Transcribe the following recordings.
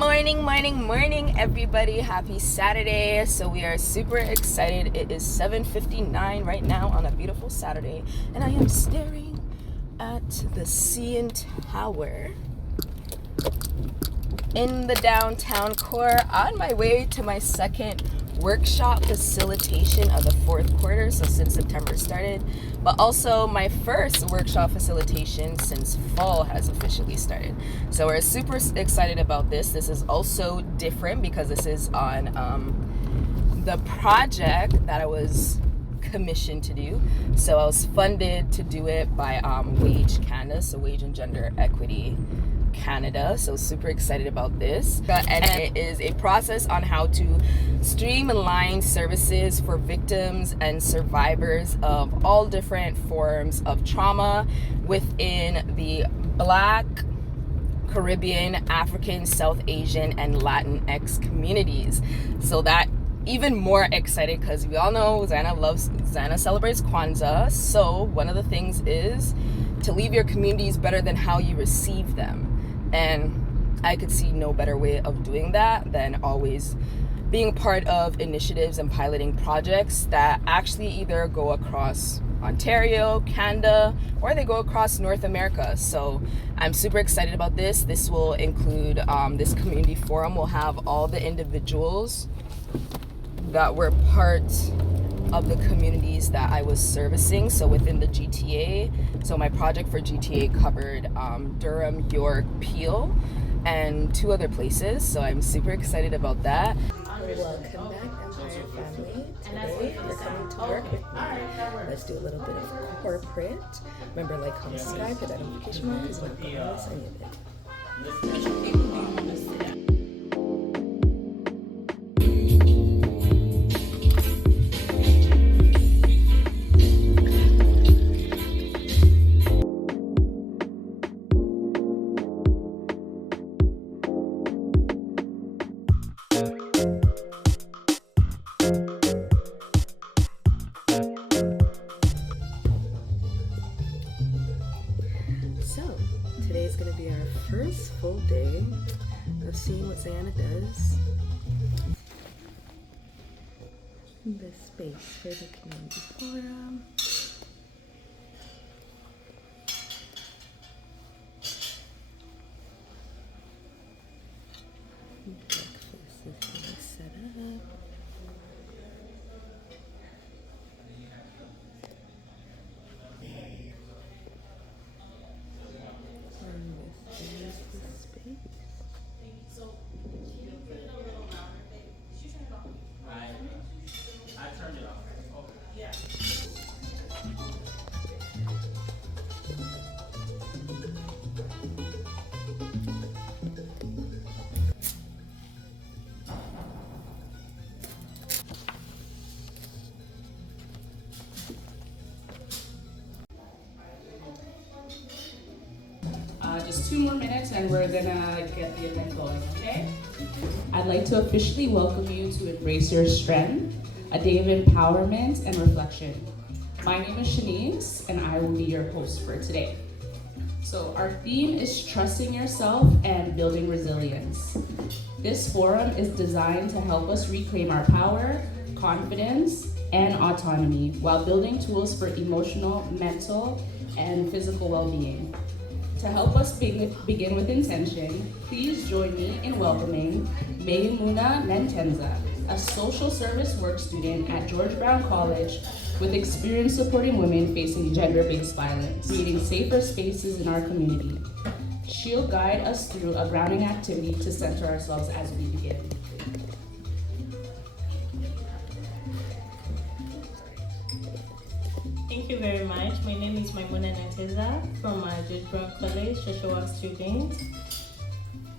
Morning, everybody. Happy Saturday. So we are super excited. It is 7:59 right now on a beautiful Saturday, and I am staring at the CN Tower in the downtown core on my way to my second workshop facilitation of the fourth quarter, so since September started, but also my first workshop facilitation since fall has officially started. So we're super excited about this. This is also different because this is on the project that I was commissioned to do. So I was funded to do it by Wage Canada, so Wage and Gender Equity Canada. So super excited about this, and it is a process on how to streamline services for victims and survivors of all different forms of trauma within the Black, Caribbean, African, South Asian, and Latinx communities. So that even more excited because we all know Zana celebrates Kwanzaa. So one of the things is to leave your communities better than how you receive them. And I could see no better way of doing that than always being part of initiatives and piloting projects that actually either go across Ontario, Canada, or they go across North America. So I'm super excited about this. This will include, this community forum will have all the individuals that were part of the communities that I was servicing, so within the GTA. So my project for GTA covered Durham, York, Peel, and 2 other places. So I'm super excited about that. Welcome back, Empire family. Today you're coming to work with me. Let's do a little bit of corporate. Remember, like, comment, subscribe, hit that notification bell because I'm not going to miss any of it. So, today is going to be our first full day of seeing what Zana does in this space for the community forum. Breakfast is being set up. Just 2 more minutes and we're gonna get the event going, okay? I'd like to officially welcome you to Embrace Your Strength, a day of empowerment and reflection. My name is Shanice and I will be your host for today. So our theme is trusting yourself and building resilience. This forum is designed to help us reclaim our power, confidence, and autonomy while building tools for emotional, mental, and physical well-being. To help us begin with intention, please join me in welcoming Maymuna Nentenza, a social service work student at George Brown College with experience supporting women facing gender-based violence, creating safer spaces in our community. She'll guide us through a grounding activity to center ourselves as we begin. Thank you very much. My name is Maymuna Nentenza from George Brown College, social work student.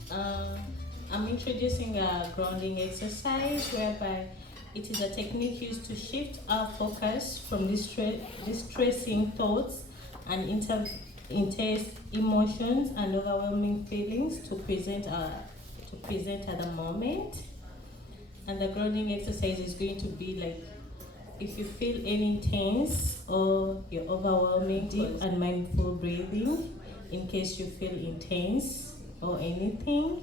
I'm introducing a grounding exercise whereby it is a technique used to shift our focus from distressing thoughts and intense emotions and overwhelming feelings to present at the moment. And the grounding exercise is going to be like, if you feel any tense or you're overwhelming, deep and mindful breathing in case you feel intense or anything.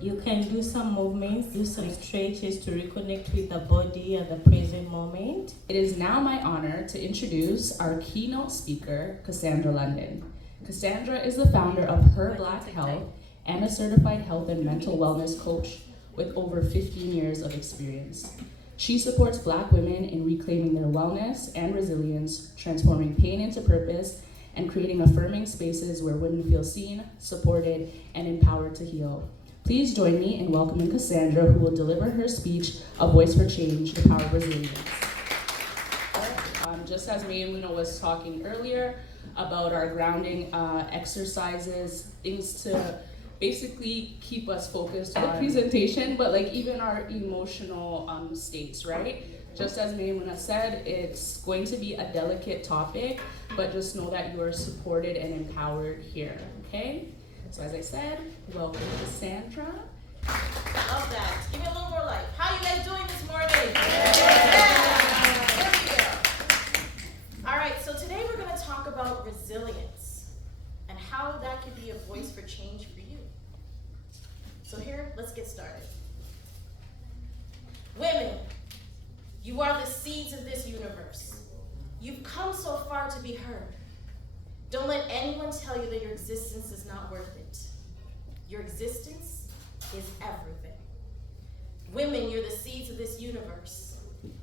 You can do some movements, do some stretches to reconnect with the body at the present moment. It is now my honor to introduce our keynote speaker, Cassandra London. Cassandra is the founder of Her Black Health and a certified health and mental wellness coach with over 15 years of experience. She supports Black women in reclaiming their wellness and resilience, transforming pain into purpose, and creating affirming spaces where women feel seen, supported, and empowered to heal. Please join me in welcoming Cassandra, who will deliver her speech, A Voice for Change, The Power of Resilience. Just as Mayamuna was talking earlier about our grounding exercises, things to basically keep us focused on the presentation, but like even our emotional states, right? Just as Mayamuna said, it's going to be a delicate topic, but just know that you are supported and empowered here, okay? So as I said, welcome Cassandra. Love that. Give me a little more life. How you guys doing this morning? Yeah. There we go. All right, so today we're going to talk about resilience and how that could be a voice for change for you. So here, let's get started. Women, you are the seeds of this universe. You've come so far to be heard. Don't let anyone tell you that your existence is not worth it. Your existence is everything. Women, you're the seeds of this universe.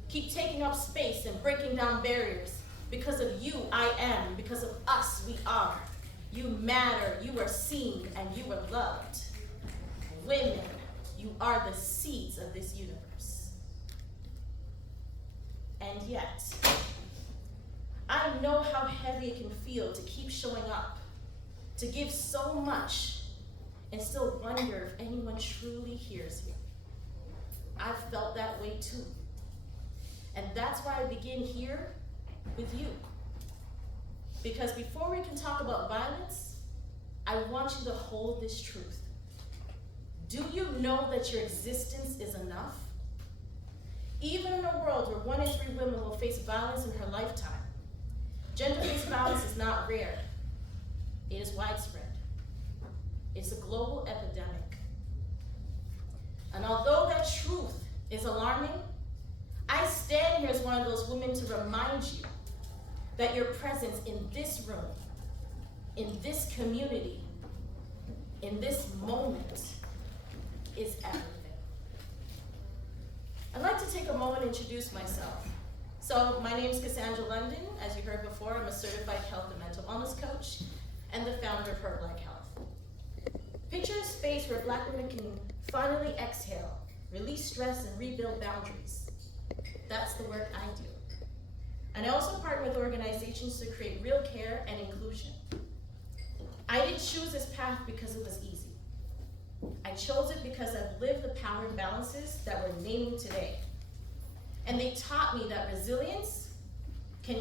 Keep taking up space and breaking down barriers. Because of you, I am. Because of us, we are. You matter, you are seen, and you are loved. Women, you are the seeds of this universe. And yet, I know how heavy it can feel to keep showing up, to give so much, and still wonder if anyone truly hears you. I've felt that way too. And that's why I begin here with you. Because before we can talk about violence, I want you to hold this truth. Do you know that your existence is enough? Even in a world where 1 in 3 women will face violence in her lifetime, gender-based violence is not rare. It is widespread. It's a global epidemic. And although that truth is alarming, I stand here as one of those women to remind you that your presence in this room, in this community, in this moment is everything. I'd like to take a moment and introduce myself. So my name is Cassandra London. As you heard before, I'm a certified health and mental wellness coach and the founder of Her Black Health. Picture a space where Black women can finally exhale, release stress, and rebuild boundaries. That's the work I do. And I also partner with organizations to create real care and inclusion. I didn't choose this path because it was easy. I chose it because I've lived the power imbalances that we're naming today. And they taught me that resilience can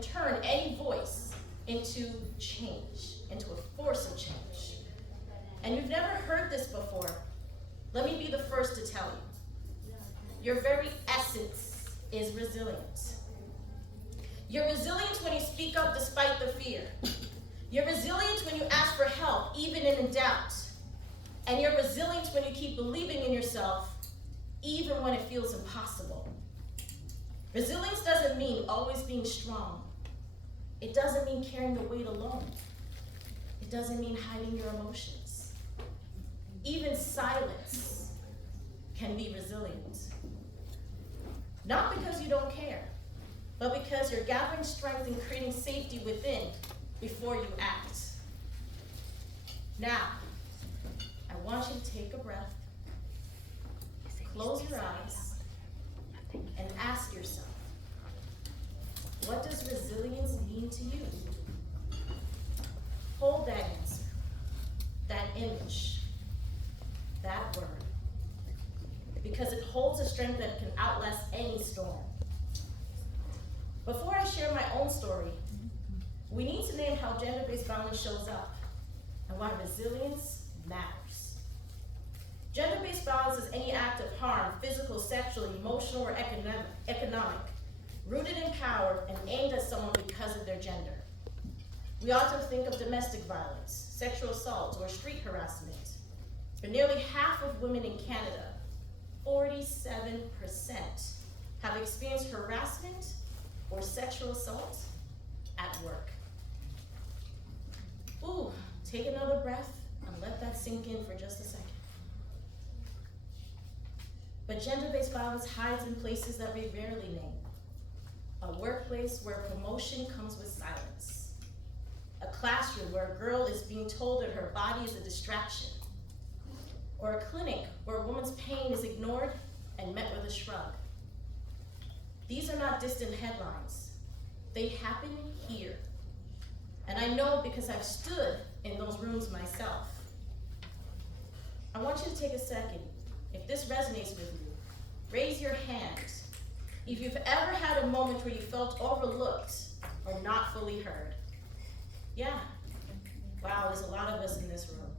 turn any voice into change, into a force of change. And you've never heard this before. Let me be the first to tell you. Your very essence is resilience. You're resilient when you speak up despite the fear. You're resilient when you ask for help, even in doubt. And you're resilient when you keep believing in yourself, even when it feels impossible. Resilience doesn't mean always being strong. It doesn't mean carrying the weight alone. It doesn't mean hiding your emotions. Even silence can be resilient. Not because you don't care, but because you're gathering strength and creating safety within before you act. Now, I want you to take a breath, close your eyes, and ask yourself, what does resilience mean to you? Hold that answer, that image, that word, because it holds a strength that can outlast any storm. Before I share my own story, we need to name how gender-based violence shows up and why resilience matters. Gender-based violence is any act of harm, physical, sexual, emotional, or economic, rooted in power and aimed at someone because of their gender. We often think of domestic violence, sexual assault, or street harassment. For nearly half of women in Canada, 47% have experienced harassment or sexual assault at work. Ooh, take another breath and let that sink in for just a second. But gender-based violence hides in places that we rarely name. A workplace where promotion comes with silence. A classroom where a girl is being told that her body is a distraction. Or a clinic where a woman's pain is ignored and met with a shrug. These are not distant headlines. They happen here. And I know because I've stood in those rooms myself. I want you to take a second. If this resonates with you, raise your hand. If you've ever had a moment where you felt overlooked or not fully heard. Yeah. Wow, there's a lot of us in this room.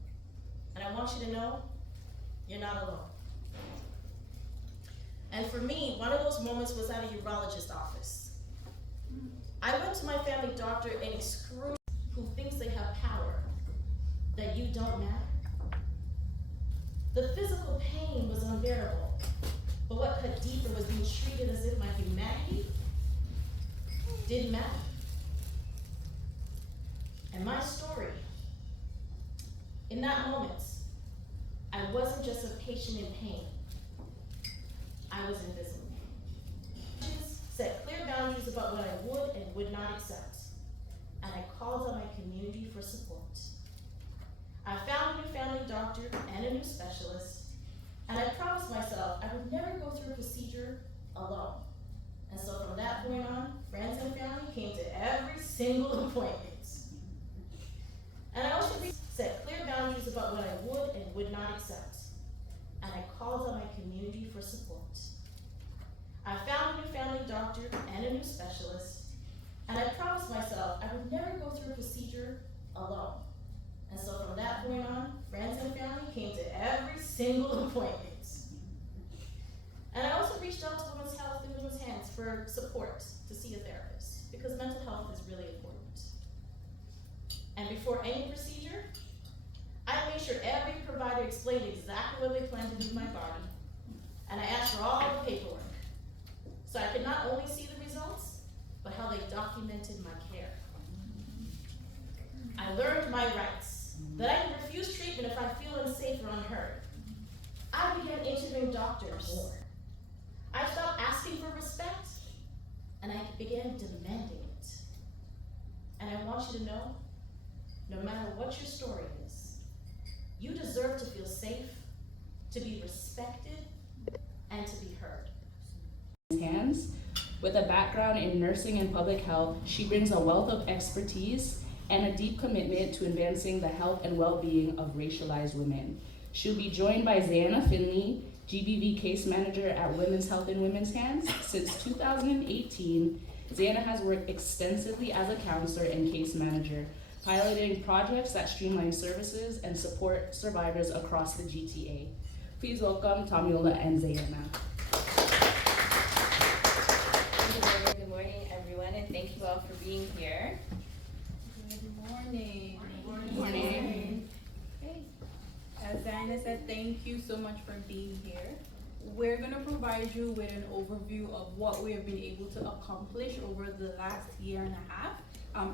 And I want you to know, you're not alone. And for me, one of those moments was at a urologist office. I went to my family doctor and excruciating who thinks they have power, that you don't matter. The physical pain was unbearable, but what cut deeper was being treated as if my humanity didn't matter. And my story, in that moment, I wasn't just a patient in pain, I was invisible. Set clear boundaries about what I would and would not accept, and I called on my community for support. I found a new family doctor and a new specialist, and I promised myself I would never go through a procedure alone. And so from that point on, friends and family came to every single appointment. And I also set clear boundaries about what I would and would not accept, and I called on my community for support. I found a new family doctor and a new specialist, and I promised myself I would never go through a procedure alone. And so from that point on, friends and family came to every single appointment. And I also reached out to Women's Health and Women's Hands for support to see a therapist, because mental health is really important. And before any procedure, I made sure every provider explained exactly what they planned to do to my body, and I asked for all the paperwork, so I could not only see the results, but how they documented my care. I learned my rights, that I can refuse treatment if I feel unsafe or unheard. I began interviewing doctors. I stopped asking for respect, and I began demanding it. And I want you to know, no matter what your story is, you deserve to feel safe, to be respected, and to be heard. Hands. With a background in nursing and public health, she brings a wealth of expertise and a deep commitment to advancing the health and well-being of racialized women. She'll be joined by Zana Finley, GBV case manager at Women's Health and Women's Hands. Since 2018, Zana has worked extensively as a counselor and case manager, piloting projects that streamline services and support survivors across the GTA. Please welcome Tamiola and Zana. Good morning, everyone, and thank you all for being here. Good morning. Good morning. Okay. As Diana said, thank you so much for being here. We're going to provide you with an overview of what we have been able to accomplish over the last year and a half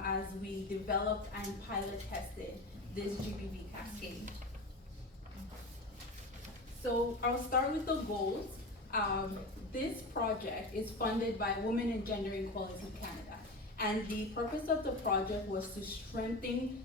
as we developed and pilot tested this GBV cascade. So I'll start with the goals. This project is funded by Women and Gender Equality Canada, and the purpose of the project was to strengthen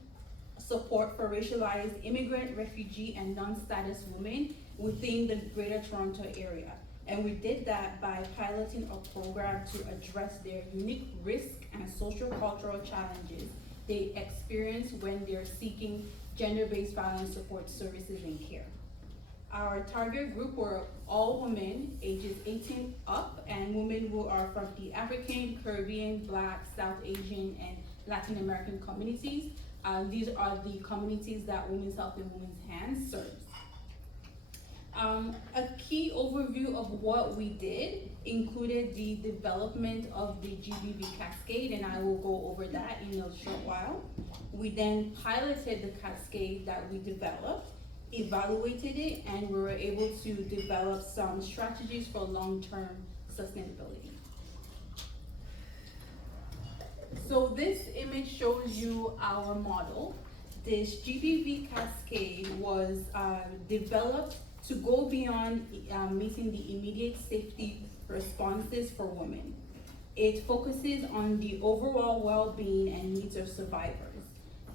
support for racialized immigrant, refugee, and non-status women within the Greater Toronto area. And we did that by piloting a program to address their unique risk and socio-cultural challenges they experience when they're seeking gender-based violence support services and care. Our target group were all women ages 18 up and women who are from the African, Caribbean, Black, South Asian, and Latin American communities. These are the communities that Women's Health and Women's Hands serves. A key overview of what we did included the development of the GBV cascade, and I will go over that in a short while. We then piloted the cascade that we developed, evaluated it, and we were able to develop some strategies for long-term sustainability. So this image shows you our model. This GBV cascade was developed to go beyond meeting the immediate safety responses for women. It focuses on the overall well-being and needs of survivors.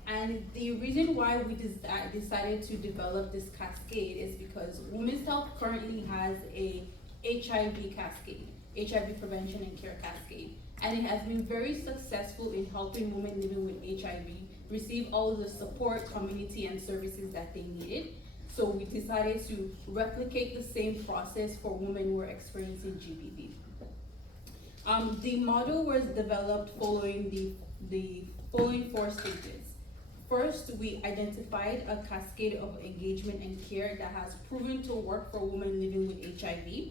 And the reason why we decided to develop this cascade is because Women's Health currently has a HIV cascade, HIV prevention and care cascade. And it has been very successful in helping women living with HIV receive all the support, community, and services that they needed. So we decided to replicate the same process for women who are experiencing GBV. The model was developed following the following 4 stages. First, we identified a cascade of engagement and care that has proven to work for women living with HIV.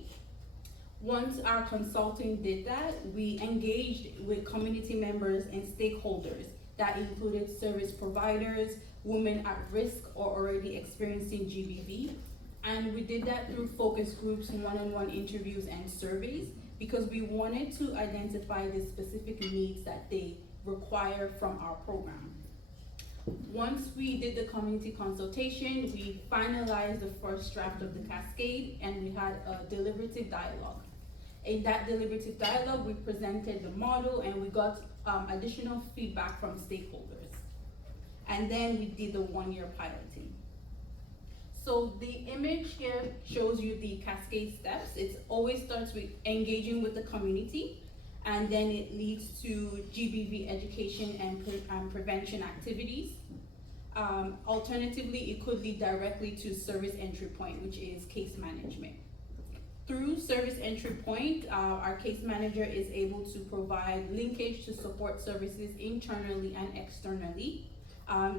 Once our consulting did that, we engaged with community members and stakeholders that included service providers, women at risk or already experiencing GBV. And we did that through focus groups, one-on-one interviews, and surveys, because we wanted to identify the specific needs that they require from our program. Once we did the community consultation, we finalized the first draft of the cascade, and we had a deliberative dialogue. In that deliberative dialogue, we presented the model, and we got additional feedback from stakeholders. And then we did the 1-year piloting. So the image here shows you the cascade steps. It always starts with engaging with the community, and then it leads to GBV education and prevention activities. Alternatively, it could lead directly to service entry point, which is case management. Through service entry point, our case manager is able to provide linkage to support services internally and externally.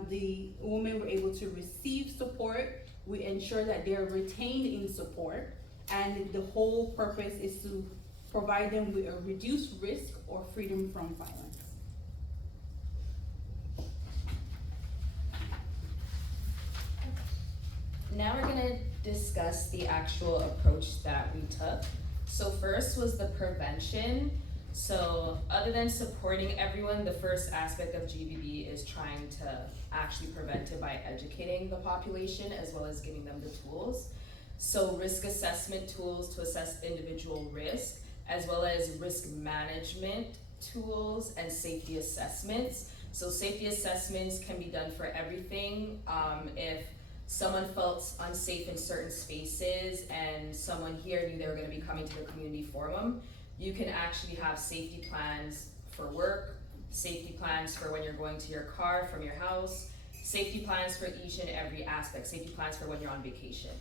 The women were able to receive support. We ensure that they are retained in support, and the whole purpose is to provide them with a reduced risk or freedom from violence. Now we're gonna discuss the actual approach that we took. So first was the prevention. So other than supporting everyone, the first aspect of GBV is trying to actually prevent it by educating the population as well as giving them the tools. So risk assessment tools to assess individual risk, as well as risk management tools and safety assessments. So safety assessments can be done for everything. If someone felt unsafe in certain spaces and someone here knew they were going to be coming to the community forum, you can actually have safety plans for work, safety plans for when you're going to your car from your house, safety plans for each and every aspect, safety plans for when you're on vacation.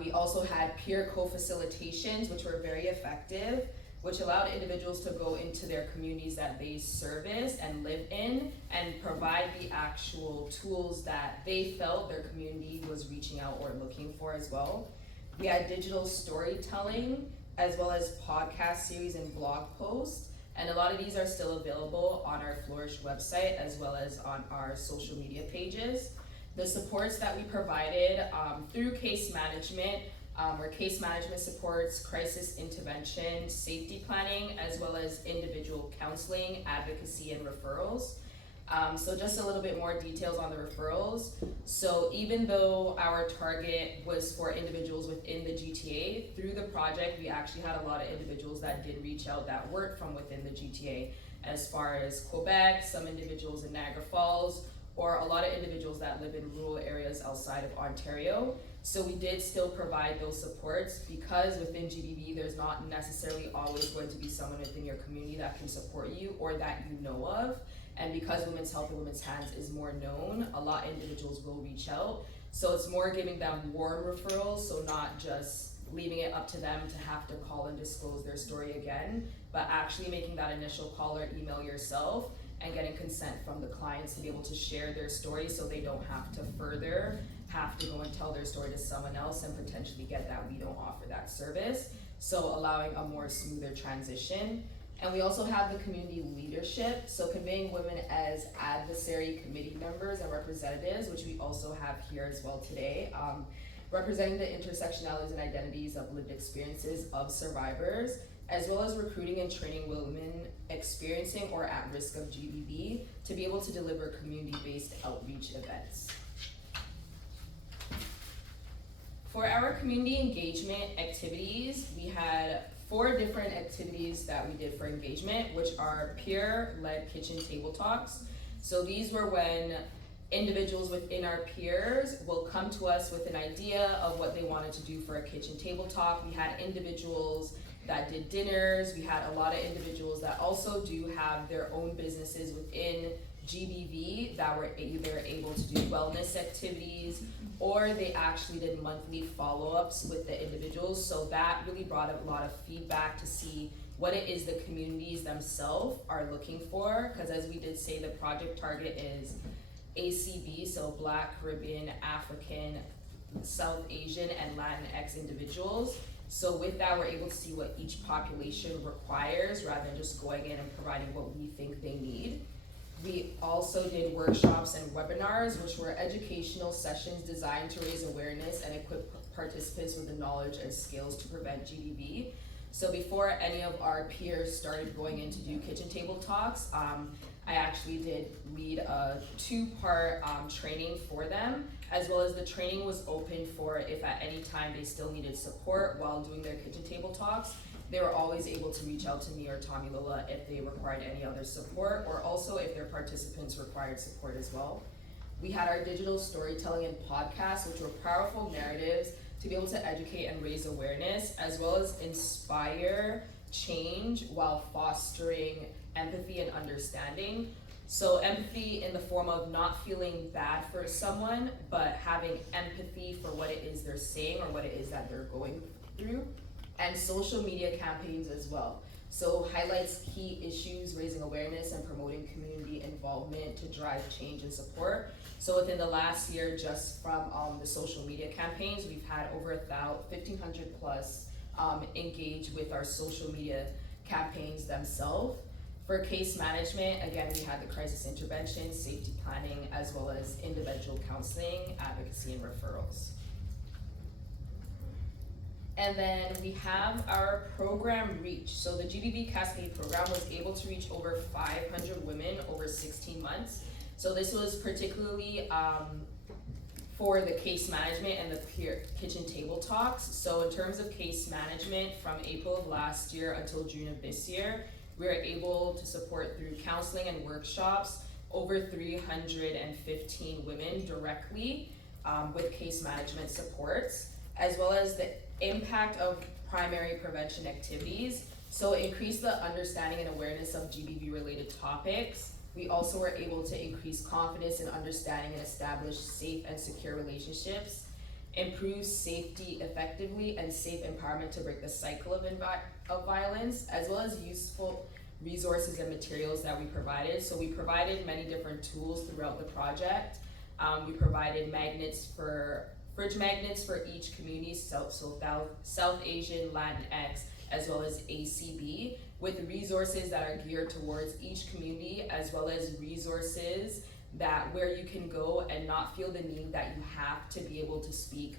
We also had peer co-facilitations, which were very effective, which allowed individuals to go into their communities that they service and live in and provide the actual tools that they felt their community was reaching out or looking for as well. We had digital storytelling, as well as podcast series and blog posts. And a lot of these are still available on our Flourish website, as well as on our social media pages. The supports that we provided through case management were case management supports, crisis intervention, safety planning, as well as individual counseling, advocacy, and referrals. So just a little bit more details on the referrals. So even though our target was for individuals within the GTA, through the project, we actually had a lot of individuals that did reach out that weren't from within the GTA, as far as Quebec, some individuals in Niagara Falls, or a lot of individuals that live in rural areas outside of Ontario. So we did still provide those supports, because within GBV, there's not necessarily always going to be someone within your community that can support you or that you know of. And because Women's Health in Women's Hands is more known, a lot of individuals will reach out. So it's more giving them warm referrals, so not just leaving it up to them to have to call and disclose their story again, but actually making that initial call or email yourself and getting consent from the clients to be able to share their story, so they don't have to further have to go and tell their story to someone else and potentially get that we don't offer that service. So allowing a more smoother transition. And we also have the community leadership, so conveying women as adversary committee members and representatives, which we also have here as well today, representing the intersectionalities and identities of lived experiences of survivors, as well as recruiting and training women experiencing or at risk of GBV to be able to deliver community-based outreach events. For our community engagement activities, we had 4 different activities that we did for engagement, which are peer-led kitchen table talks. So these were when individuals within our peers will come to us with an idea of what they wanted to do for a kitchen table talk. We had individuals that did dinners. We had a lot of individuals that also do have their own businesses within GBV that were either able to do wellness activities, or they actually did monthly follow-ups with the individuals. So that really brought a lot of feedback to see what it is the communities themselves are looking for, because as we did say, the project target is ACB, so Black, Caribbean, African, South Asian, and Latinx individuals. So with that, we're able to see what each population requires rather than just going in and providing what we think they need. We also did workshops and webinars, which were educational sessions designed to raise awareness and equip participants with the knowledge and skills to prevent GBV. So before any of our peers started going in to do kitchen table talks, I actually did lead a 2-part training for them, as well as the training was open for if at any time they still needed support while doing their kitchen table talks. They were always able to reach out to me or Tommy Lola if they required any other support, or also if their participants required support as well. We had our digital storytelling and podcasts, which were powerful narratives to be able to educate and raise awareness, as well as inspire change while fostering empathy and understanding. So empathy in the form of not feeling bad for someone, but having empathy for what it is they're saying or what it is that they're going through. And social media campaigns as well. So highlights key issues, raising awareness and promoting community involvement to drive change and support. So within the last year, just from the social media campaigns, we've had over 1,500 plus engage with our social media campaigns themselves. For case management, again, we had the crisis intervention, safety planning, as well as individual counseling, advocacy, and referrals. And then we have our program reach. So the GBV Cascade program was able to reach over 500 women over 16 months. So this was particularly for the case management and the peer kitchen table talks. So in terms of case management, from April of last year until June of this year, we were able to support through counseling and workshops over 315 women directly with case management supports, as well as the impact of primary prevention activities. So increase the understanding and awareness of GBV related topics. We also were able to increase confidence in understanding and establish safe and secure relationships, improve safety effectively and safe empowerment to break the cycle of violence, as well as useful resources and materials that we provided. So we provided many different tools throughout the project. We provided fridge magnets for each community, so South Asian, Latinx, as well as ACB, with resources that are geared towards each community, as well as resources that where you can go and not feel the need that you have to be able to speak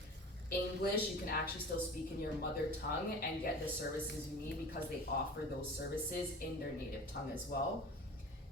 English. You can actually still speak in your mother tongue and get the services you need, because they offer those services in their native tongue as well.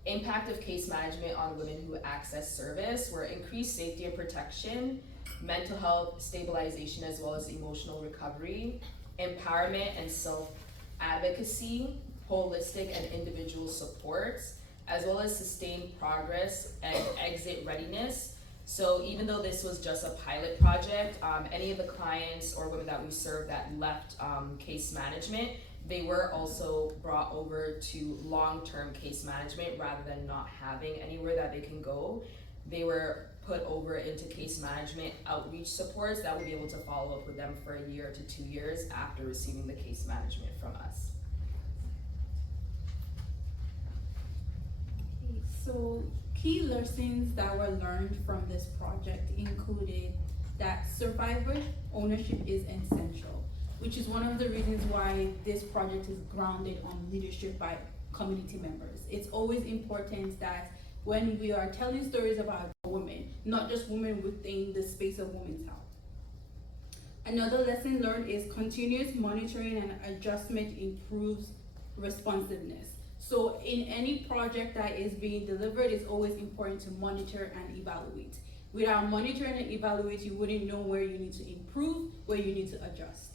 Impact of case management on women who access service were increased safety and protection, mental health stabilization, as well as emotional recovery, empowerment and self-advocacy, holistic and individual supports, as well as sustained progress and exit readiness. So even though this was just a pilot project, any of the clients or women that we served that left case management, they were also brought over to long-term case management rather than not having anywhere that they can go. They were put over into case management outreach supports that will be able to follow up with them for 1 year to 2 years after receiving the case management from us. So key lessons that were learned from this project included that survivor ownership is essential. which is one of the reasons why this project is grounded on leadership by community members. It's always important that when we are telling stories about women, not just women within the space of women's health. Another lesson learned is continuous monitoring and adjustment improves responsiveness. So in any project that is being delivered, it's always important to monitor and evaluate. Without monitoring and evaluate, you wouldn't know where you need to improve, where you need to adjust.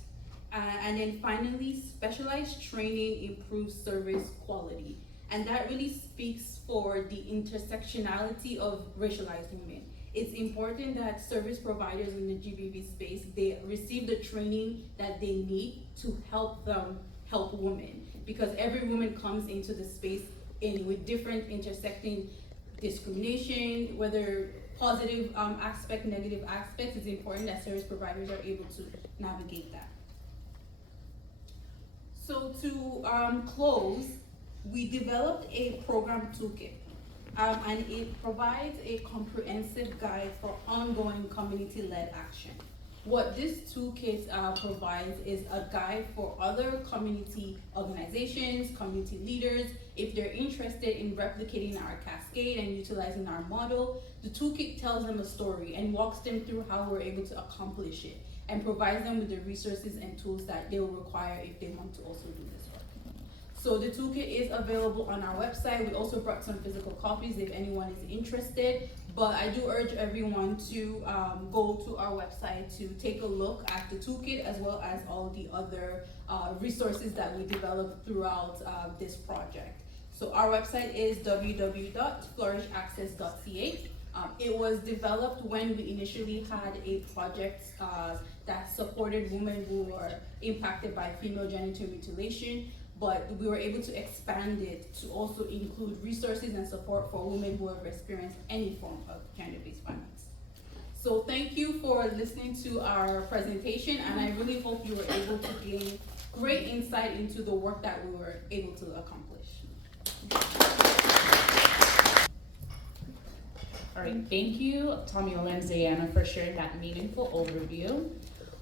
And then finally, specialized training improves service quality. And that really speaks for the intersectionality of racialized women. It's important that service providers in the GBV space, they receive the training that they need to help them help women. Because every woman comes into the space with different intersecting discrimination, whether positive aspect, negative aspects. It's important that service providers are able to navigate that. So to close, we developed a program toolkit, and it provides a comprehensive guide for ongoing community-led action. What this toolkit provides is a guide for other community organizations, community leaders, if they're interested in replicating our cascade and utilizing our model. The toolkit tells them a story and walks them through how we're able to accomplish it, and provides them with the resources and tools that they will require if they want to also do this work. So the toolkit is available on our website. We also brought some physical copies if anyone is interested, but I do urge everyone to go to our website to take a look at the toolkit as well as all the other resources that we developed throughout this project. So our website is www.flourishaccess.ca. It was developed when we initially had a project that supported women who were impacted by female genital mutilation, but we were able to expand it to also include resources and support for women who have experienced any form of gender-based violence. So thank you for listening to our presentation, and I really hope you were able to gain great insight into the work that we were able to accomplish. All right, thank you, Tomiola and Zayana, for sharing that meaningful overview.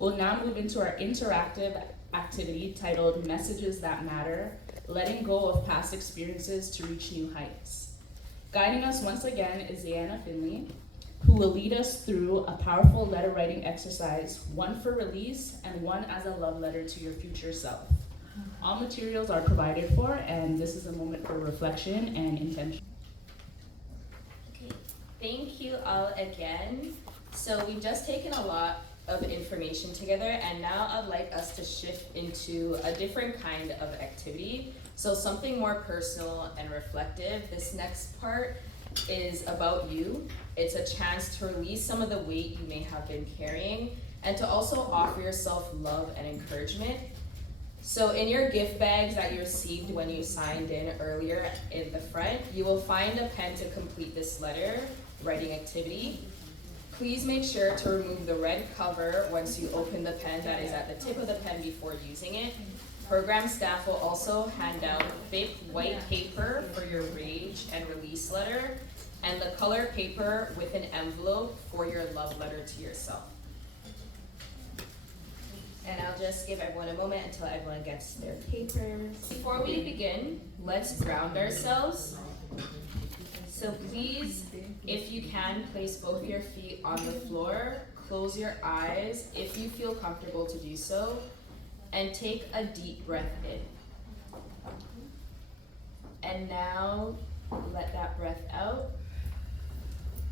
We'll now move into our interactive activity titled Messages That Matter, Letting Go of Past Experiences to Reach New Heights. Guiding us once again is Zayana Finley, who will lead us through a powerful letter writing exercise, one for release and one as a love letter to your future self. All materials are provided for, and this is a moment for reflection and intention. Thank you all again. So we've just taken a lot of information together, and now I'd like us to shift into a different kind of activity. So something more personal and reflective. This next part is about you. It's a chance to release some of the weight you may have been carrying and to also offer yourself love and encouragement. So in your gift bags that you received when you signed in earlier in the front, you will find a pen to complete this letter writing activity. Please make sure to remove the red cover once you open the pen that is at the tip of the pen before using it. Program staff will also hand out thick white paper for your rage and release letter, and the color paper with an envelope for your love letter to yourself. And I'll just give everyone a moment until everyone gets their papers. Before we begin, let's ground ourselves. So please, if you can, place both your feet on the floor, close your eyes if you feel comfortable to do so, and take a deep breath in. And now let that breath out.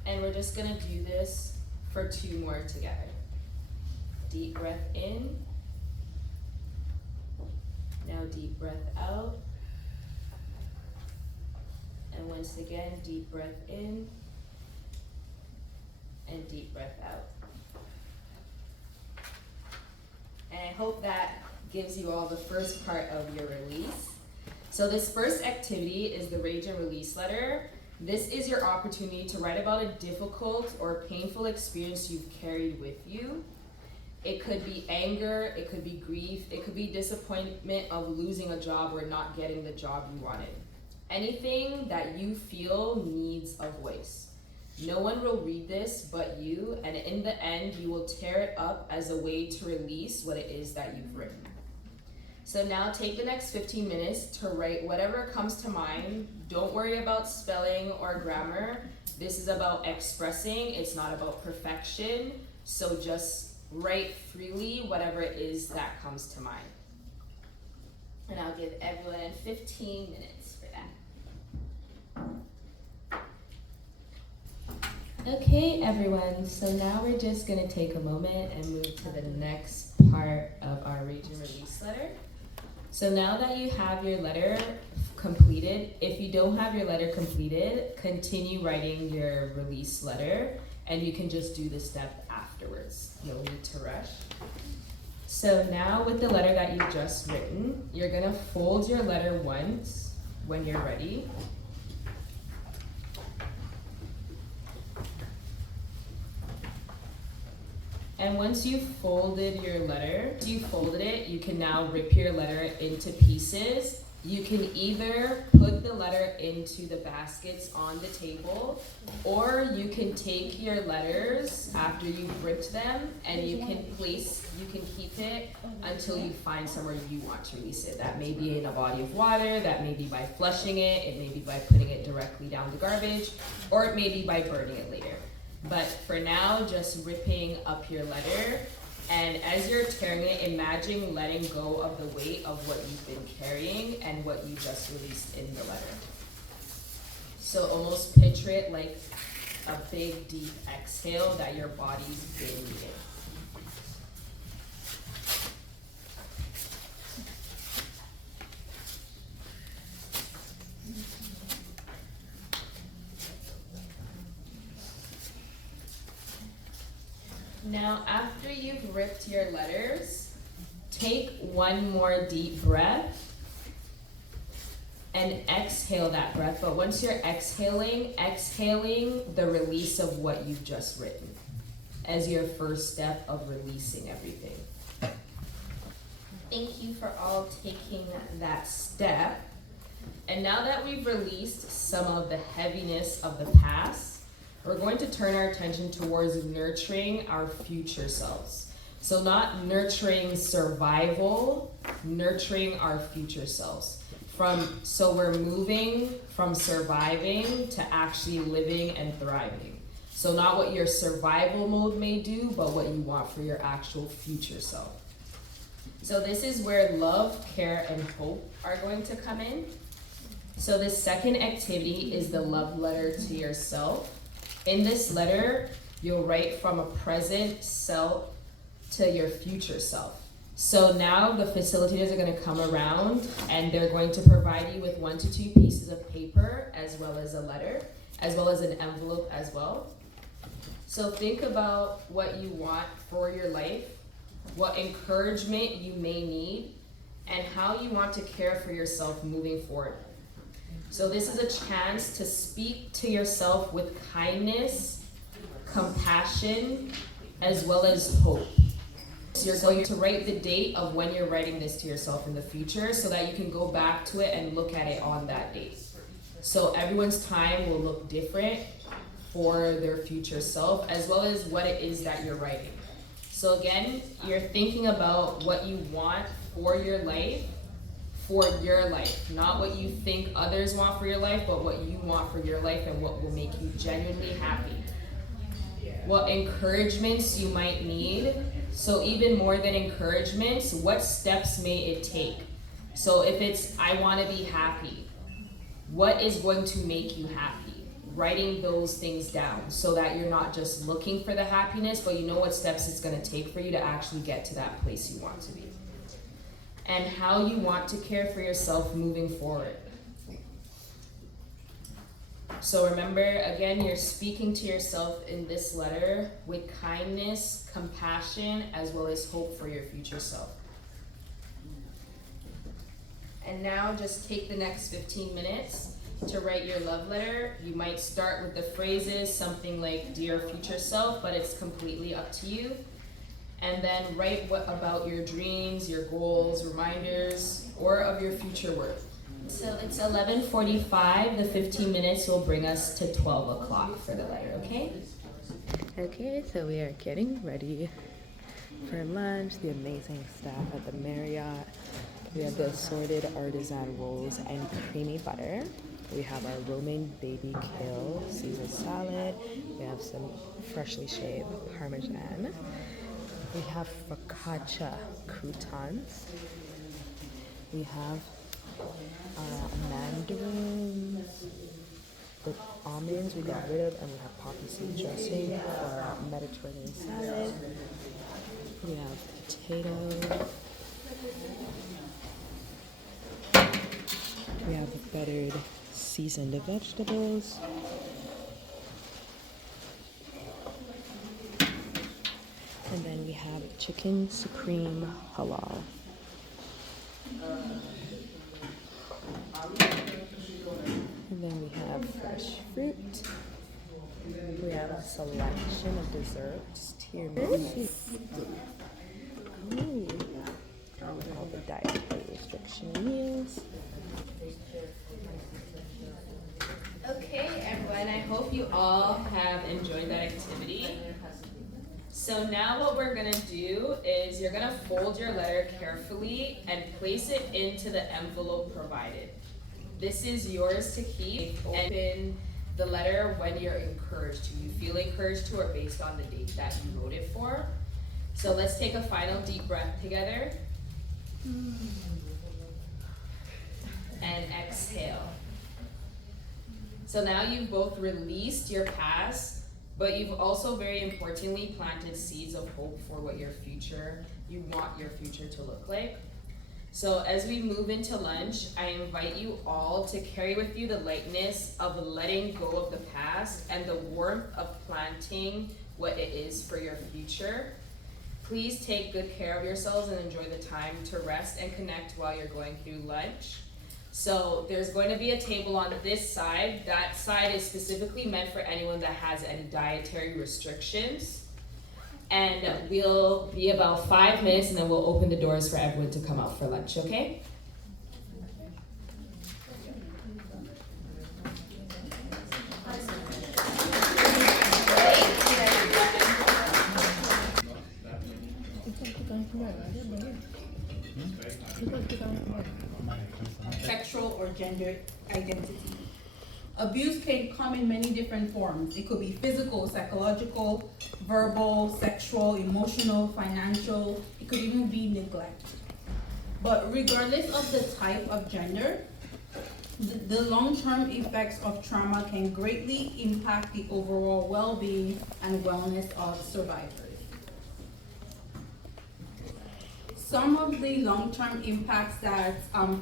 And we're just gonna do this for 2 more together. Deep breath in. Now deep breath out. And once again, deep breath in and deep breath out. And I hope that gives you all the first part of your release. So this first activity is the rage and release letter. This is your opportunity to write about a difficult or painful experience you've carried with you. It could be anger, it could be grief, it could be disappointment of losing a job or not getting the job you wanted. Anything that you feel needs a voice. No one will read this but you, and in the end, you will tear it up as a way to release what it is that you've written. So now take the next 15 minutes to write whatever comes to mind. Don't worry about spelling or grammar. This is about expressing, it's not about perfection. So just write freely whatever it is that comes to mind. And I'll give everyone 15 minutes for that. Okay, everyone, so now we're just gonna take a moment and move to the next part of our Rage and Release letter. So now that you have your letter completed, if you don't have your letter completed, continue writing your release letter, and you can just do the step afterwards. No need to rush. So now with the letter that you've just written, you're gonna fold your letter once when you're ready. And once you've folded your letter, you can now rip your letter into pieces. You can either put the letter into the baskets on the table, or you can take your letters after you've ripped them and you can keep it until you find somewhere you want to release it. That may be in a body of water, that may be by flushing it may be by putting it directly down the garbage, or it may be by burning it later. But for now, just ripping up your letter, and as you're tearing it, imagine letting go of the weight of what you've been carrying and what you just released in the letter. So almost picture it like a big, deep exhale that your body's been needing. Now, after you've ripped your letters, take one more deep breath and exhale that breath. But once you're exhaling the release of what you've just written as your first step of releasing everything. Thank you for all taking that step. And now that we've released some of the heaviness of the past, we're going to turn our attention towards nurturing our future selves. So not nurturing survival, nurturing our future selves. So we're moving from surviving to actually living and thriving. So not what your survival mode may do, but what you want for your actual future self. So this is where love, care, and hope are going to come in. So this second activity is the love letter to yourself. In this letter, you'll write from a present self to your future self. So now the facilitators are going to come around and they're going to provide you with 1 to 2 pieces of paper, as well as a letter, as well as an envelope as well. So think about what you want for your life, what encouragement you may need, and how you want to care for yourself moving forward. So this is a chance to speak to yourself with kindness, compassion, as well as hope. So you're going to write the date of when you're writing this to yourself in the future so that you can go back to it and look at it on that date. So everyone's time will look different for their future self, as well as what it is that you're writing. So again, you're thinking about what you want for your life, not what you think others want for your life, but what you want for your life and what will make you genuinely happy. What encouragements you might need. So even more than encouragements, what steps may it take? So if it's, I want to be happy, what is going to make you happy? Writing those things down so that you're not just looking for the happiness, but you know what steps it's going to take for you to actually get to that place you want to be. And how you want to care for yourself moving forward. So remember, again, you're speaking to yourself in this letter with kindness, compassion, as well as hope for your future self. And now just take the next 15 minutes to write your love letter. You might start with the phrases, something like, dear future self, but it's completely up to you. And then write about your dreams, your goals, reminders, or of your future work. So it's 11:45. The 15 minutes will bring us to 12 o'clock for the letter, okay? Okay, so we are getting ready for lunch. The amazing staff at the Marriott. We have the assorted artisan rolls and creamy butter. We have our romaine baby kale Caesar salad. We have some freshly shaved parmesan. We have focaccia croutons. We have mandarins. The almonds we got rid of, and we have poppy seed dressing for our Mediterranean salad. We have potatoes. We have buttered seasoned vegetables. And then we have chicken supreme halal. And then we have fresh fruit. We have a selection of desserts, tiramisu. Ooh. All the dietary restriction meals. Okay, everyone, I hope you all have enjoyed that activity. So now what we're gonna do is you're gonna fold your letter carefully and place it into the envelope provided. This is yours to keep. Open the letter when you're encouraged to. You feel encouraged to, or based on the date that you wrote it for. So let's take a final deep breath together. And exhale. So now you've both released your past, but you've also very importantly planted seeds of hope for what you want your future to look like. So as we move into lunch, I invite you all to carry with you the lightness of letting go of the past and the warmth of planting what it is for your future. Please take good care of yourselves and enjoy the time to rest and connect while you're going through lunch. So there's going to be a table on this side. That side is specifically meant for anyone that has any dietary restrictions. And we'll be about 5 minutes and then we'll open the doors for everyone to come out for lunch, okay? Sexual or gender identity. Abuse can come in many different forms. It could be physical, psychological, verbal, sexual, emotional, financial. It could even be neglect. But regardless of the type of gender, the long-term effects of trauma can greatly impact the overall well-being and wellness of survivors. Some of the long-term impacts that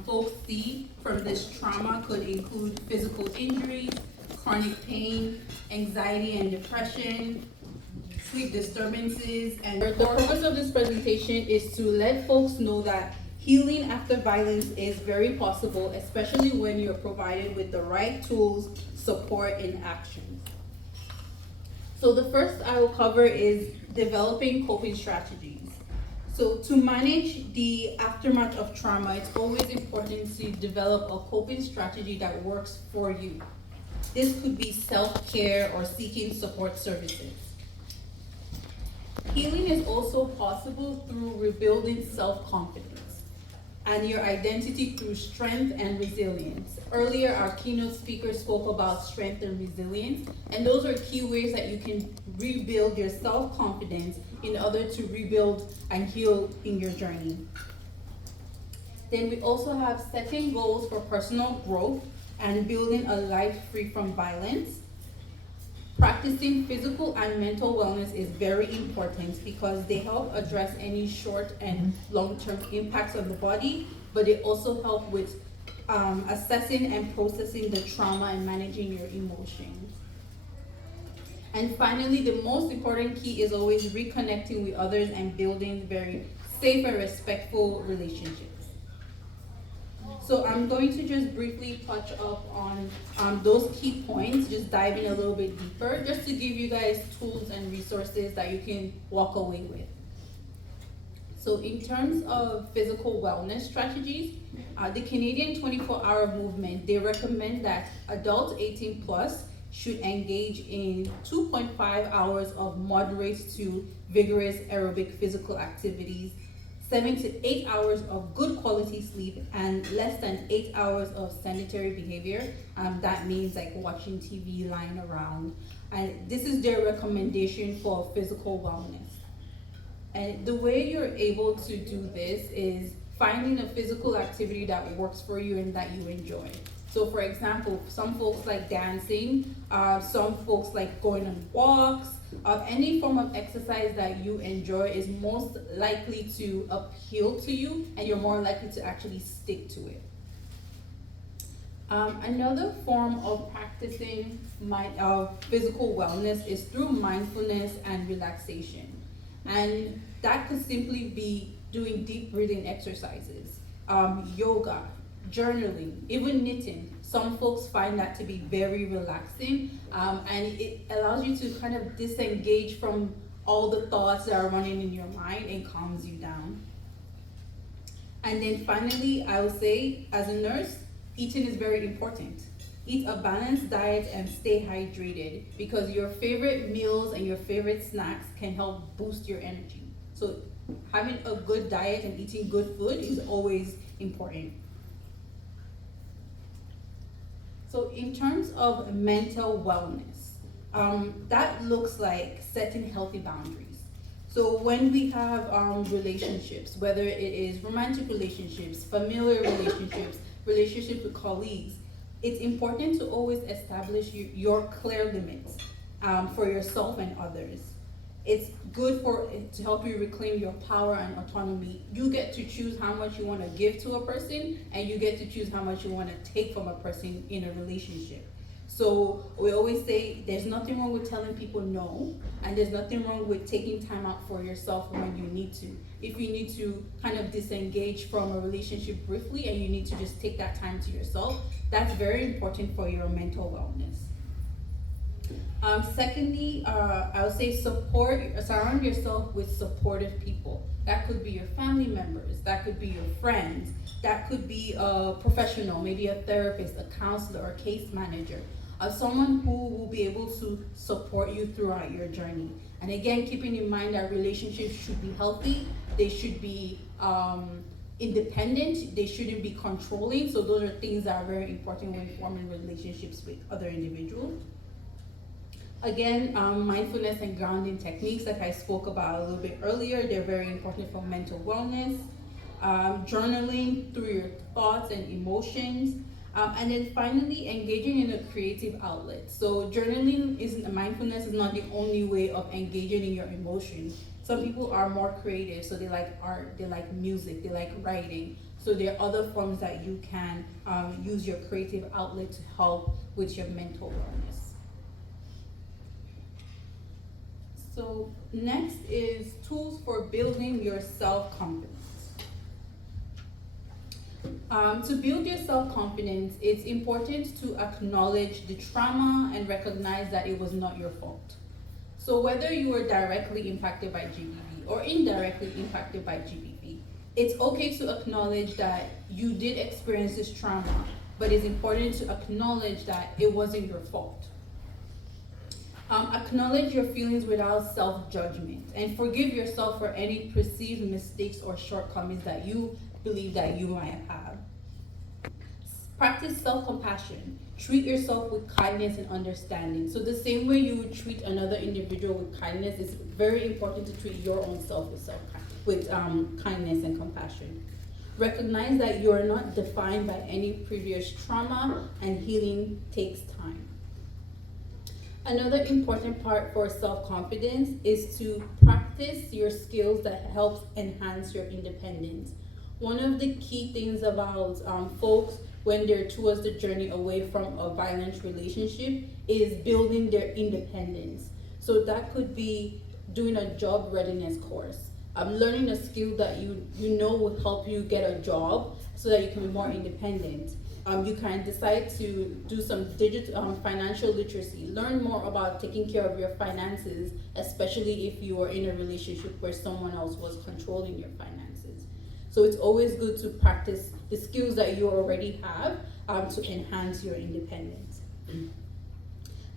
folks see from this trauma could include physical injuries, chronic pain, anxiety and depression, sleep disturbances, and the purpose of this presentation is to let folks know that healing after violence is very possible, especially when you're provided with the right tools, support, and actions. So the first I will cover is developing coping strategies. So to manage the aftermath of trauma, it's always important to develop a coping strategy that works for you. This could be self-care or seeking support services. Healing is also possible through rebuilding self-confidence and your identity through strength and resilience. Earlier, our keynote speaker spoke about strength and resilience, and those are key ways that you can rebuild your self-confidence in order to rebuild and heal in your journey. Then we also have setting goals for personal growth and building a life free from violence. Practicing physical and mental wellness is very important because they help address any short and long-term impacts on the body, but they also help with assessing and processing the trauma and managing your emotions. And finally, the most important key is always reconnecting with others and building very safe and respectful relationships. So I'm going to just briefly touch up on those key points, just dive in a little bit deeper, just to give you guys tools and resources that you can walk away with. So in terms of physical wellness strategies, the Canadian 24-hour movement, they recommend that adults 18 plus should engage in 2.5 hours of moderate to vigorous aerobic physical activities, 7 to 8 hours of good quality sleep, and less than 8 hours of sedentary behavior. That means like watching TV, lying around. And this is their recommendation for physical wellness. And the way you're able to do this is finding a physical activity that works for you and that you enjoy. So for example, some folks like dancing, some folks like going on walks. Any form of exercise that you enjoy is most likely to appeal to you, and you're more likely to actually stick to it. Another form of practicing physical wellness is through mindfulness and relaxation. And that could simply be doing deep breathing exercises, yoga, journaling, even knitting. Some folks find that to be very relaxing, and it allows you to kind of disengage from all the thoughts that are running in your mind and calms you down. And then finally, I would say, as a nurse, eating is very important. Eat a balanced diet and stay hydrated, because your favorite meals and your favorite snacks can help boost your energy. So having a good diet and eating good food is always important. So in terms of mental wellness, that looks like setting healthy boundaries. So when we have relationships, whether it is romantic relationships, familiar relationships, relationships with colleagues, it's important to always establish your clear limits for yourself and others. It's good to help you reclaim your power and autonomy. You get to choose how much you want to give to a person, and you get to choose how much you want to take from a person in a relationship. So we always say there's nothing wrong with telling people no, and there's nothing wrong with taking time out for yourself when you need to. If you need to kind of disengage from a relationship briefly and you need to just take that time to yourself, that's very important for your mental wellness. Secondly, I would say surround yourself with supportive people. That could be your family members, that could be your friends, that could be a professional, maybe a therapist, a counselor, or a case manager. Someone who will be able to support you throughout your journey. And again, keeping in mind that relationships should be healthy, they should be independent, they shouldn't be controlling. So those are things that are very important when forming relationships with other individuals. Again, mindfulness and grounding techniques that I spoke about a little bit earlier, they're very important for mental wellness. Journaling through your thoughts and emotions. And then finally, engaging in a creative outlet. So mindfulness is not the only way of engaging in your emotions. Some people are more creative, so they like art, they like music, they like writing. So there are other forms that you can use your creative outlet to help with your mental wellness. So next is tools for building your self-confidence. To build your self-confidence, it's important to acknowledge the trauma and recognize that it was not your fault. So whether you were directly impacted by GBV or indirectly impacted by GBV, it's okay to acknowledge that you did experience this trauma, but it's important to acknowledge that it wasn't your fault. Acknowledge your feelings without self-judgment, and forgive yourself for any perceived mistakes or shortcomings that you believe that you might have. Practice self-compassion. Treat yourself with kindness and understanding. So the same way you would treat another individual with kindness, it's very important to treat your own self with kindness and compassion. Recognize that you are not defined by any previous trauma, and healing takes time. Another important part for self-confidence is to practice your skills that helps enhance your independence. One of the key things about folks when they're towards the journey away from a violent relationship is building their independence. So that could be doing a job readiness course, learning a skill that you know will help you get a job so that you can be more independent. You can decide to do some digital financial literacy, learn more about taking care of your finances, especially if you are in a relationship where someone else was controlling your finances. So it's always good to practice the skills that you already have to enhance your independence.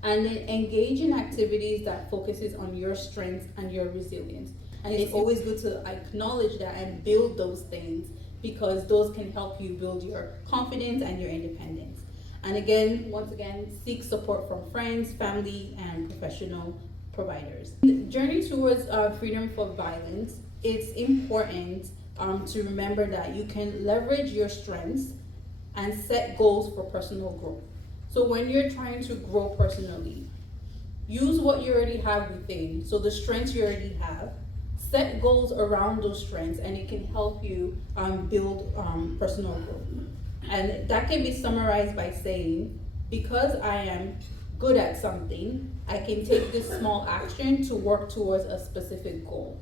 And then engage in activities that focuses on your strengths and your resilience. And it's always good to acknowledge that and build those things, because those can help you build your confidence and your independence. And again, once again, seek support from friends, family, and professional providers. The journey towards freedom from violence, it's important to remember that you can leverage your strengths and set goals for personal growth. So when you're trying to grow personally, use what you already have within, so the strengths you already have, set goals around those strengths, and it can help you build personal growth. And that can be summarized by saying, because I am good at something, I can take this small action to work towards a specific goal.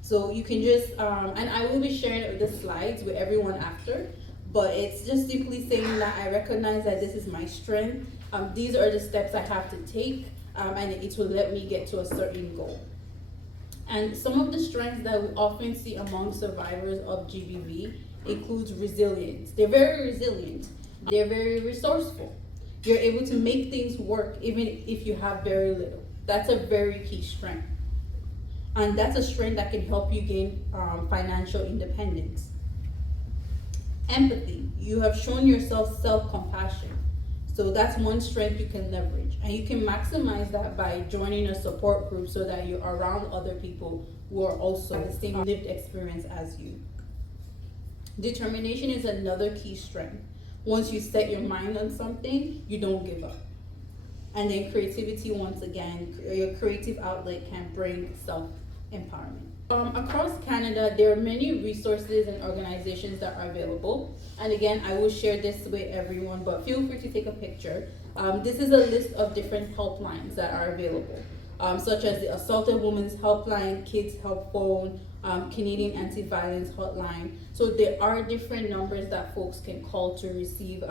So you can just, and I will be sharing the slides with everyone after, but it's just simply saying that I recognize that this is my strength. These are the steps I have to take, and it will let me get to a certain goal. And some of the strengths that we often see among survivors of GBV includes resilience. They're very resilient. They're very resourceful. You're able to make things work even if you have very little. That's a very key strength. And that's a strength that can help you gain financial independence. Empathy. You have shown yourself self-compassion. So that's one strength you can leverage. And you can maximize that by joining a support group so that you're around other people who are also the same lived experience as you. Determination is another key strength. Once you set your mind on something, you don't give up. And then creativity, once again, your creative outlet can bring self-empowerment. Across Canada, there are many resources and organizations that are available. And again, I will share this with everyone, but feel free to take a picture. This is a list of different helplines that are available, such as the Assaulted Women's Helpline, Kids Help Phone, Canadian Anti-Violence Hotline. So there are different numbers that folks can call to receive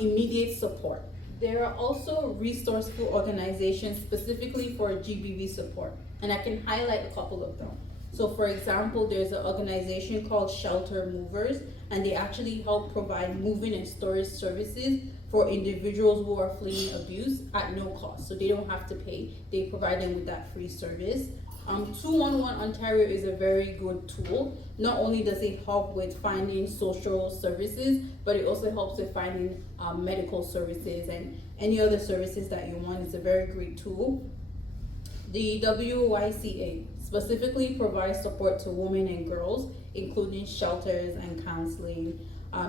immediate support. There are also resourceful organizations specifically for GBV support, and I can highlight a couple of them. So for example, there's an organization called Shelter Movers, and they actually help provide moving and storage services for individuals who are fleeing abuse at no cost. So they don't have to pay, they provide them with that free service. 211 Ontario is a very good tool. Not only does it help with finding social services, but it also helps with finding medical services and any other services that you want. It's a very great tool. The WYCA specifically provides support to women and girls, including shelters and counseling.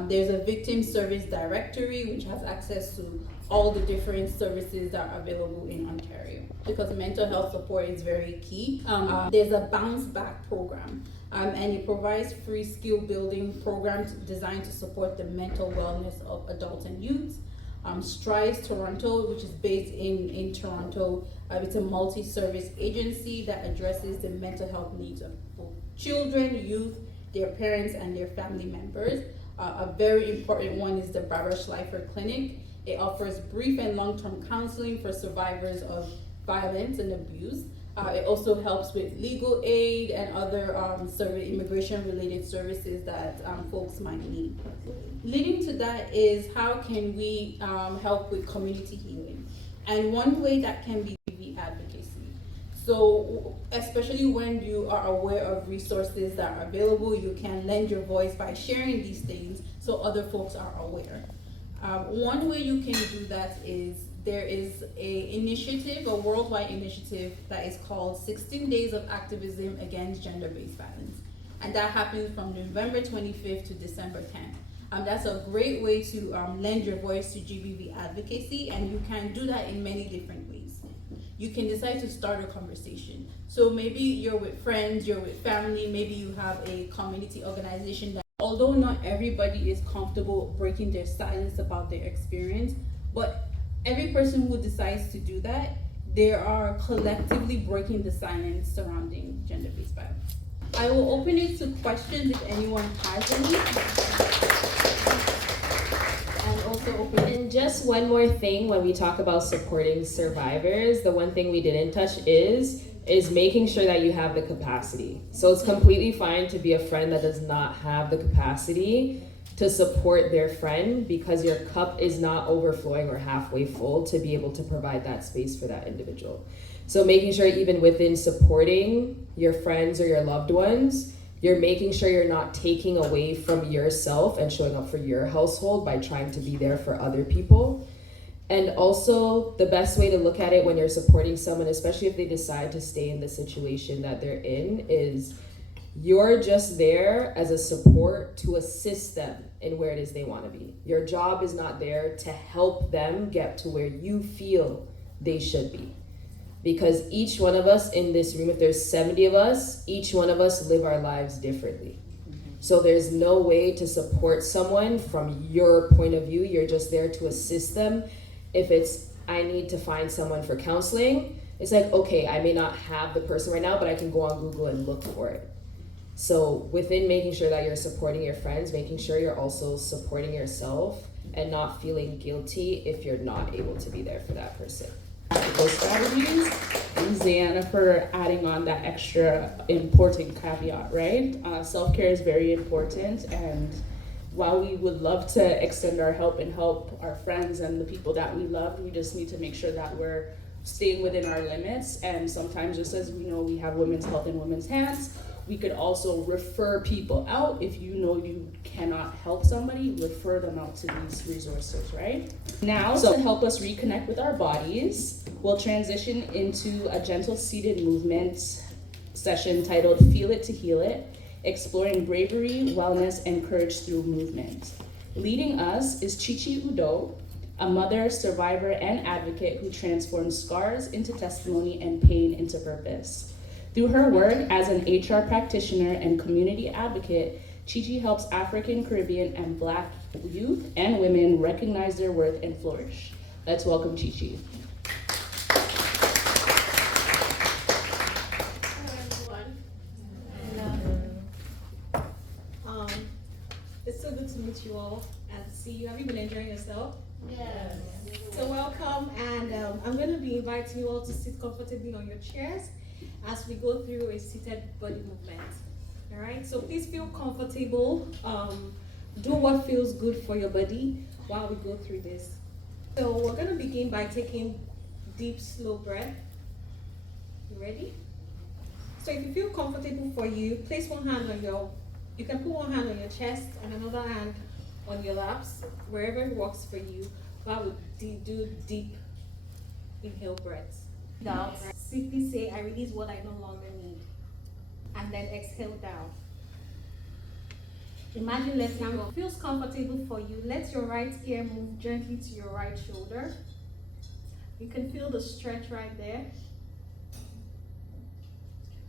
There's a victim service directory which has access to all the different services that are available in Ontario, because mental health support is very key. There's a bounce back program, and it provides free skill building programs designed to support the mental wellness of adults and youths. Strive Toronto, which is based in Toronto, it's a multi-service agency that addresses the mental health needs of both children, youth, their parents, and their family members. A very important one is the Barbara Schleifer Clinic. It offers brief and long-term counseling for survivors of violence and abuse. It also helps with legal aid and other immigration-related services that folks might need. Leading to that is, how can we help with community healing? And one way that can be advocacy. So especially when you are aware of resources that are available, you can lend your voice by sharing these things so other folks are aware. One way you can do that is, there is a worldwide initiative that is called 16 Days of Activism Against Gender-Based Violence. And that happens from November 25th to December 10th. That's a great way to lend your voice to GBV advocacy, and you can do that in many different ways. You can decide to start a conversation. So maybe you're with friends, you're with family, maybe you have a community organization that, although not everybody is comfortable breaking their silence about their experience, but every person who decides to do that, they are collectively breaking the silence surrounding gender-based violence. I will open it to questions if anyone has any. and also open. And just one more thing, when we talk about supporting survivors, the one thing we didn't touch is making sure that you have the capacity. So it's completely fine to be a friend that does not have the capacity to support their friend, because your cup is not overflowing or halfway full to be able to provide that space for that individual. So making sure even within supporting your friends or your loved ones, you're making sure you're not taking away from yourself and showing up for your household by trying to be there for other people. And also, the best way to look at it when you're supporting someone, especially if they decide to stay in the situation that they're in, is you're just there as a support to assist them in where it is they want to be. Your job is not there to help them get to where you feel they should be. Because each one of us in this room, if there's 70 of us, each one of us live our lives differently. So there's no way to support someone from your point of view. You're just there to assist them. If it's, I need to find someone for counseling, it's like, okay, I may not have the person right now, but I can go on Google and look for it. So within making sure that you're supporting your friends, making sure you're also supporting yourself and not feeling guilty if you're not able to be there for that person. Practical strategies, and Zayana for adding on that extra important caveat, right? Self-care is very important, and while we would love to extend our help and help our friends and the people that we love, we just need to make sure that we're staying within our limits. And sometimes, just as we know we have women's health in women's hands, we could also refer people out. If you know you cannot help somebody, refer them out to these resources, right? Now, so to help us reconnect with our bodies, we'll transition into a gentle seated movement session titled Feel It to Heal It, exploring bravery, wellness, and courage through movement. Leading us is Chichi Udo, a mother, survivor, and advocate who transforms scars into testimony and pain into purpose. Through her work as an HR practitioner and community advocate, Chichi helps African, Caribbean, and Black youth and women recognize their worth and flourish. Let's welcome Chichi. It's so good to meet you all and see you. Have you been enjoying yourself? Yes. So welcome, and I'm going to be inviting you all to sit comfortably on your chairs as we go through a seated body movement. All right, so please feel comfortable. Do what feels good for your body while we go through this. So we're going to begin by taking deep, slow breath. You ready? So if you feel comfortable for you, place one hand on you can put one hand on your chest and another hand on your laps, wherever it works for you, while we do deep inhale breaths. Down. Simply say, I release what I no longer need. And then exhale down. Imagine letting go. If it feels comfortable for you, let your right ear move gently to your right shoulder. You can feel the stretch right there.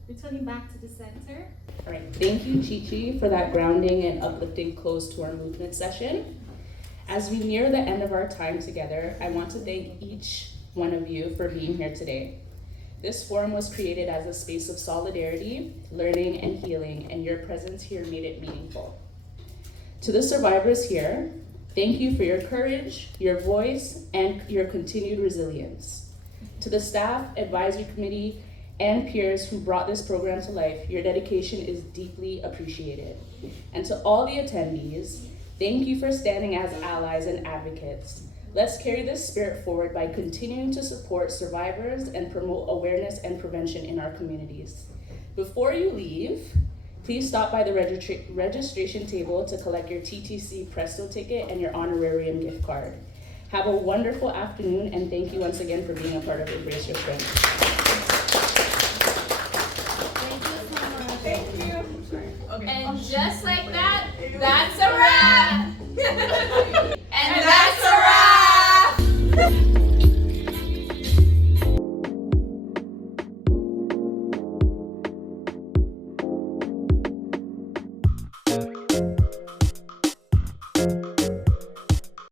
Returning back to the center. All right, thank you, Chichi, for that grounding and uplifting close to our movement session. As we near the end of our time together, I want to thank each one of you for being here today. This forum was created as a space of solidarity, learning, and healing, and your presence here made it meaningful. To the survivors here, thank you for your courage, your voice, and your continued resilience. To the staff, advisory committee, and peers who brought this program to life, your dedication is deeply appreciated. And to all the attendees, thank you for standing as allies and advocates. Let's carry this spirit forward by continuing to support survivors and promote awareness and prevention in our communities. Before you leave, please stop by the registration table to collect your TTC Presto ticket and your honorarium gift card. Have a wonderful afternoon, and thank you once again for being a part of Embrace Your Strength. And just like that, that's a wrap! And that